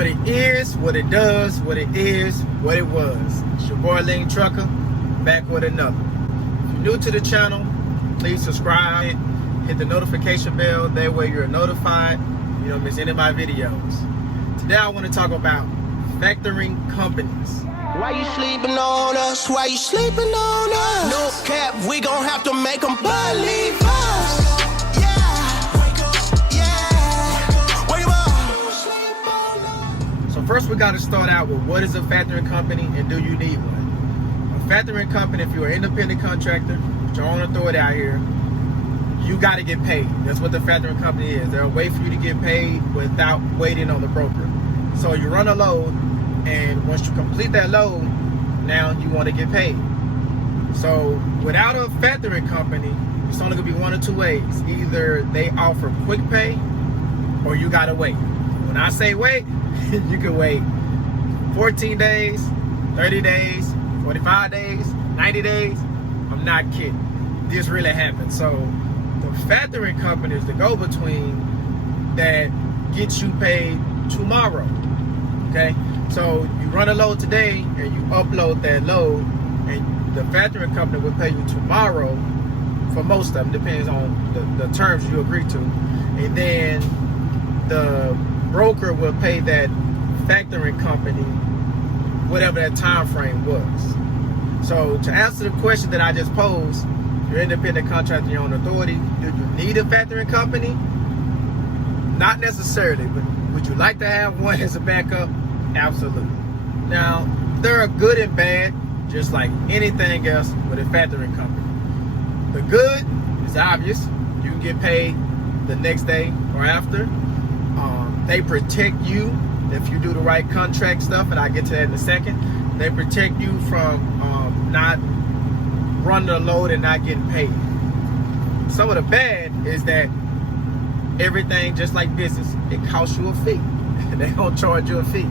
what it is, what it does, what it is, what it was. It's your boy Lean Trucker, back with another. If you're new to the channel, please subscribe, hit the notification bell, that way you're notified, you don't miss any of my videos. Today I want to talk about factoring companies. Why you sleeping on us? Why you sleeping on us? No cap, we gon' have to make them believe us. So first we got to start out with what is a factoring company and do you need one? A factoring company, if you're an independent contractor, with your own authority out here, you got to get paid. That's what the factoring company is. They're a way for you to get paid without waiting on the broker. So you run a load, and once you complete that load, now you want to get paid. So without a factoring company, it's only going to be one of two ways. Either they offer quick pay or you got to wait. When I say wait, you can wait 14 days, 30 days, 45 days, 90 days. I'm not kidding. This really happened. So the factoring company is the go-between that gets you paid tomorrow. Okay? So you run a load today and you upload that load, and the factoring company will pay you tomorrow for most of them, depends on the terms you agree to. And then the broker will pay that factoring company whatever that time frame was. So to answer the question that I just posed, you're an independent contractor, your own authority, do you need a factoring company? Not necessarily, but would you like to have one as a backup? Absolutely. Now, there are good and bad, just like anything else with a factoring company. The good is obvious. You can get paid the next day or after. They protect you if you do the right contract stuff, and I'll get to that in a second. They protect you from not running a load and not getting paid. Some of the bad is that everything, just like business, it costs you a fee. They don't charge you a fee.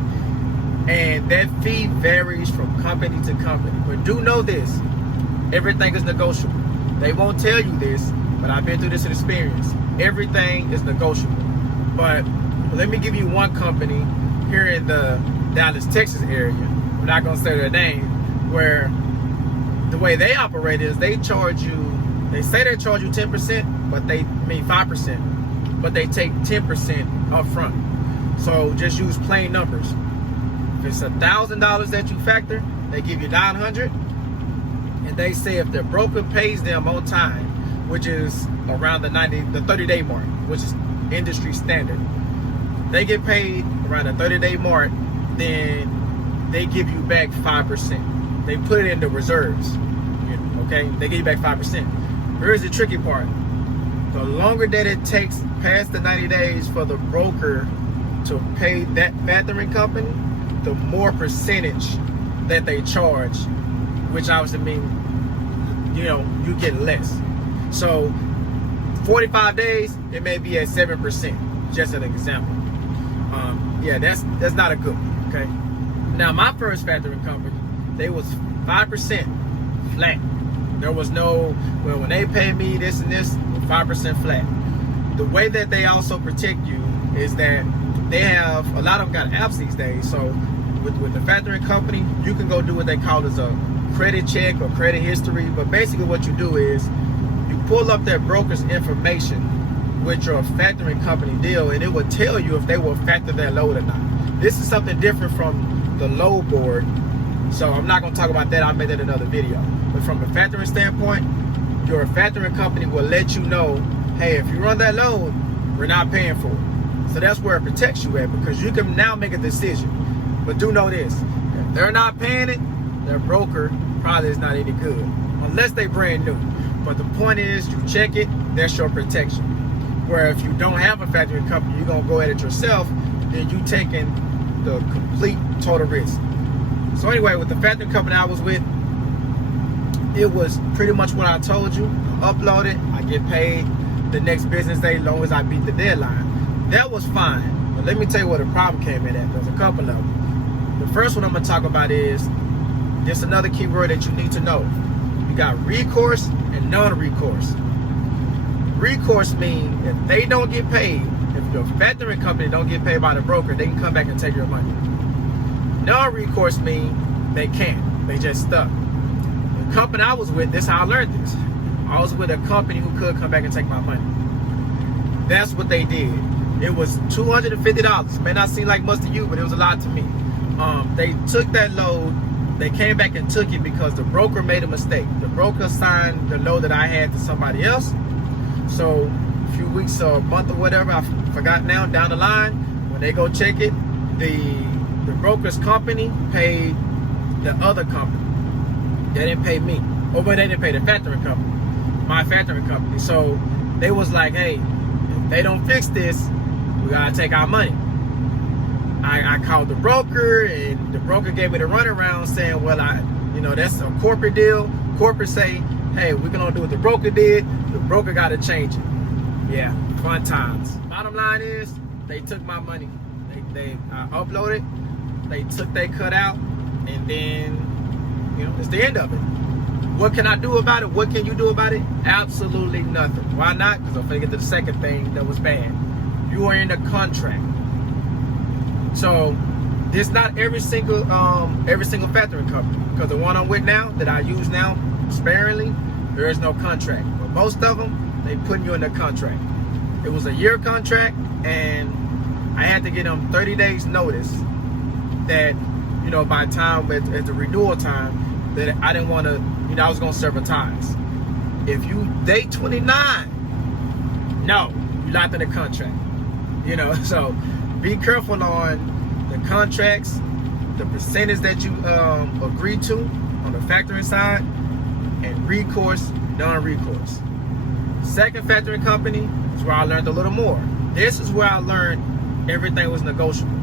And that fee varies from company to company. But do know this, everything is negotiable. They won't tell you this, but I've been through this experience. Everything is negotiable. But let me give you one company here in the Dallas, Texas area. I'm not gonna say their name, where the way they operate is they charge you, they say they charge you 10%, but they mean 5%, but they take 10% up front. So just use plain numbers. If it's $1,000 that you factor, they give you $900, and they say if their broker pays them on time, which is around the 30-day mark, which is industry standard, they get paid around the 30-day mark, then they give you back 5%. They put it in the reserves, okay? They give you back 5%. Here's the tricky part. The longer that it takes past the 90 days for the broker to pay that factoring company, the more percentage that they charge, which obviously means, you get less. So 45 days, it may be at 7%, just an example. Yeah, that's not a good one, okay? Now, my first factoring company, they was 5% flat. There was no, well, when they pay me this and this, 5% flat. The way that they also protect you is that they have, a lot of them got apps these days. So with the factoring company, you can go do what they call as a credit check or credit history. But basically what you do is you pull up that broker's information with your factoring company deal, and it will tell you if they will factor that load or not. This is something different from the load board, so I'm not going to talk about that. I'll make that another video. But from a factoring standpoint, your factoring company will let you know, hey, if you run that load, we're not paying for it. So that's where it protects you at, because you can now make a decision. But do know this, if they're not paying it, their broker probably is not any good, unless they brand new. But the point is, you check it, that's your protection. Where if you don't have a factoring company, you're gonna go at it yourself, then you taking the complete total risk. So anyway, with the factoring company I was with, it was pretty much what I told you. Upload it, I get paid the next business day, as long as I beat the deadline. That was fine. But let me tell you where the problem came in at. There's a couple of them. The first one I'm gonna talk about is just another key word that you need to know. You got recourse and non-recourse. Recourse means if they don't get paid, if your factoring company don't get paid by the broker, they can come back and take your money. Non-recourse mean they can't. They just stuck. The company I was with, this is how I learned this. I was with a company who could come back and take my money. That's what they did. It was $250. May not seem like much to you, but it was a lot to me. They took that load. They came back and took it because the broker made a mistake. The broker assigned the load that I had to somebody else. So a few weeks or a month or whatever, I forgot now, down the line, when they go check it, the broker's company paid the other company. They didn't pay me. Or but they didn't pay the factoring company, my factoring company. So they was like, hey, if they don't fix this, we gotta take our money. I called the broker, and the broker gave me the runaround saying, well, that's a corporate deal. Corporate say, hey, we're gonna do what the broker did. The broker gotta change it. Yeah, fun times. Bottom line is, they took my money. They uploaded, they took their cut out, and then, it's the end of it. What can I do about it? What can you do about it? Absolutely nothing. Why not? Because I'm gonna get to the second thing that was bad. You are in a contract. So this not every single factoring company, because the one I'm with now, that I use now sparingly, there is no contract. But most of them, they putting you in a contract. It was a year contract, and I had to get them 30 days notice that, by the time at the renewal time, that I didn't want to, I was going to serve a ties. If you day 29, no, you're locked in a contract. So be careful on the contracts, the percentage that you agree to on the factoring side, and recourse, non-recourse. Second factoring company is where I learned a little more. This is where I learned everything was negotiable.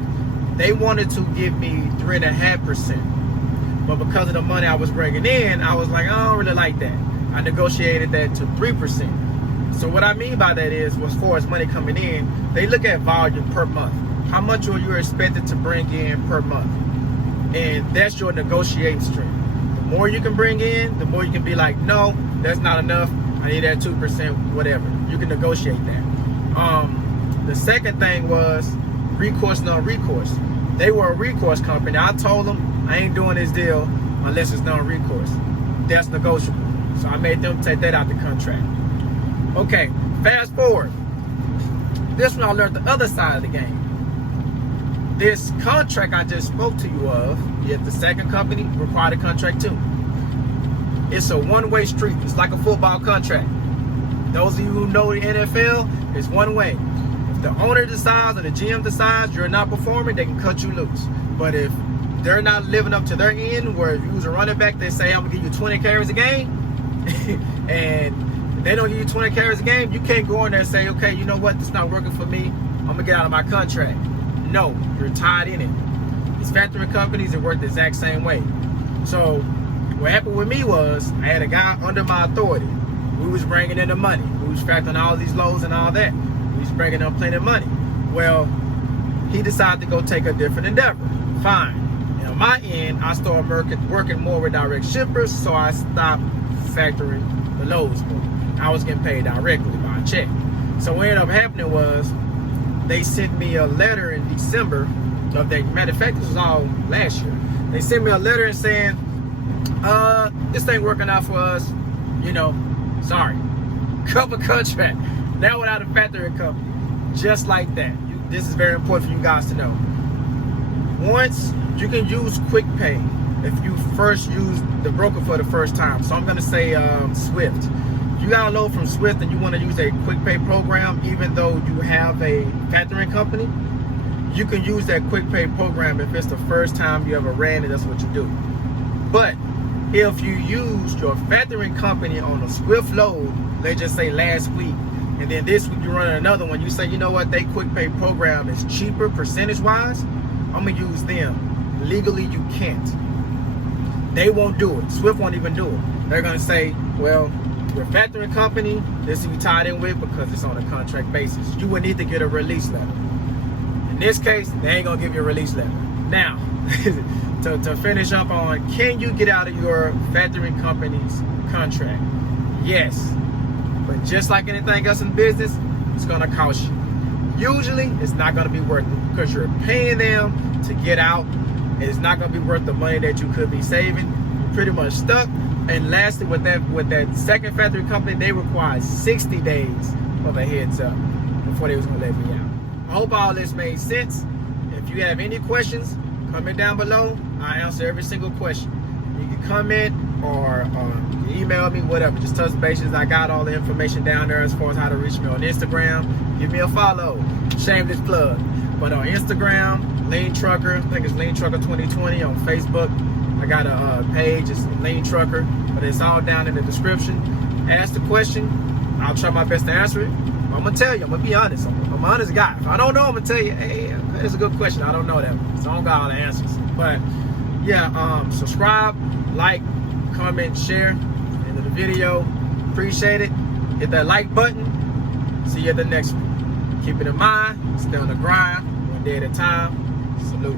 They wanted to give me 3.5%, but because of the money I was bringing in, I was like, I don't really like that. I negotiated that to 3%. So what I mean by that is, as far as money coming in, they look at volume per month. How much are you expected to bring in per month? And that's your negotiating stream. The more you can bring in, the more you can be like, no, that's not enough. I need that 2%, whatever. You can negotiate that. The second thing was recourse, non-recourse. They were a recourse company. I told them I ain't doing this deal unless it's non-recourse. That's negotiable. So I made them take that out the contract. Okay, fast forward. This one I learned the other side of the game. This contract I just spoke to you of, yet the second company required a contract too. It's a one-way street. It's like a football contract. Those of you who know the NFL, it's one way. If the owner decides or the GM decides you're not performing, they can cut you loose. But if they're not living up to their end, where if you was a running back, they say, I'm gonna give you 20 carries a game, and if they don't give you 20 carries a game, you can't go in there and say, okay, you know what, this is not working for me, I'm gonna get out of my contract. No, you're tied in it. These factoring companies, it work the exact same way. So what happened with me was, I had a guy under my authority. We was bringing in the money. We was factoring all these loads and all that. We was bringing in plenty of money. Well, he decided to go take a different endeavor. Fine. And on my end, I started working more with direct shippers, so I stopped factoring the loads more. I was getting paid directly by a check. So what ended up happening was, they sent me a letter in December of that. Matter of fact, this was all last year. They sent me a letter and saying, this ain't working out for us. Sorry. Cover contract. Now without a factoring company. Just like that. This is very important for you guys to know. Once you can use QuickPay if you first use the broker for the first time. So I'm going to say Swift. If you got a load from Swift and you want to use a QuickPay program, even though you have a factoring company, you can use that QuickPay program if it's the first time you ever ran it. That's what you do. But if you used your factoring company on a Swift load, they just say last week, and then this week you run another one, you say, you know what, they QuickPay program is cheaper percentage-wise, I'm going to use them. Legally, you can't. They won't do it. Swift won't even do it. They're going to say, well, your factoring company, this is you tied in with because it's on a contract basis. You would need to get a release letter. In this case, they ain't going to give you a release letter. Now, to finish up on, can you get out of your factoring company's contract? Yes. But just like anything else in business, it's going to cost you. usually it's not going to be worth it because you're paying them to get out, and it's not going to be worth the money that you could be saving. You're pretty much stuck. And lastly, with that second factory company, they required 60 days of a heads up before they was going to let me out. I hope all this made sense. If you have any questions, comment down below. I answer every single question. You can comment or you can email me, whatever. Just touch bases. I got all the information down there as far as how to reach me on Instagram. Give me a follow. Shameless plug. But on Instagram, Lean Trucker. I think it's Lean Trucker 2020 on Facebook. I got a page. It's Lean Trucker, but it's all down in the description. Ask the question. I'll try my best to answer it. I'm gonna tell you. I'm gonna be honest. I'm an honest guy. If I don't know, I'm gonna tell you, hey, it's a good question. I don't know that one. So I don't got all the answers. But yeah, subscribe, like, comment, share into the video. Appreciate it. Hit that like button. See you at the next one. Keep it in mind. Stay on the grind. One day at a time. Salute.